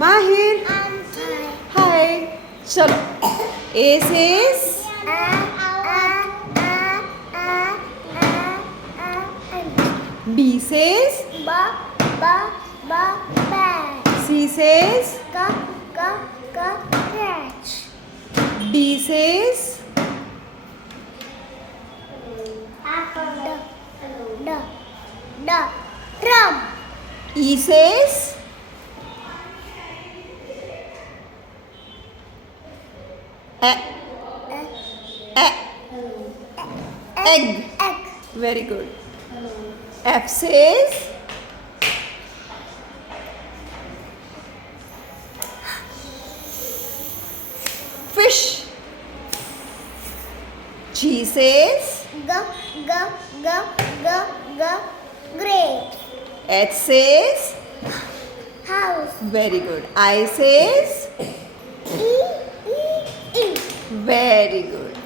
Mahir. Auntie. Hi. चलो. A says B says C says D says Drum. E says egg. Egg. Very good. F says fish. G says Grape. H says House. very good. I says E. very good.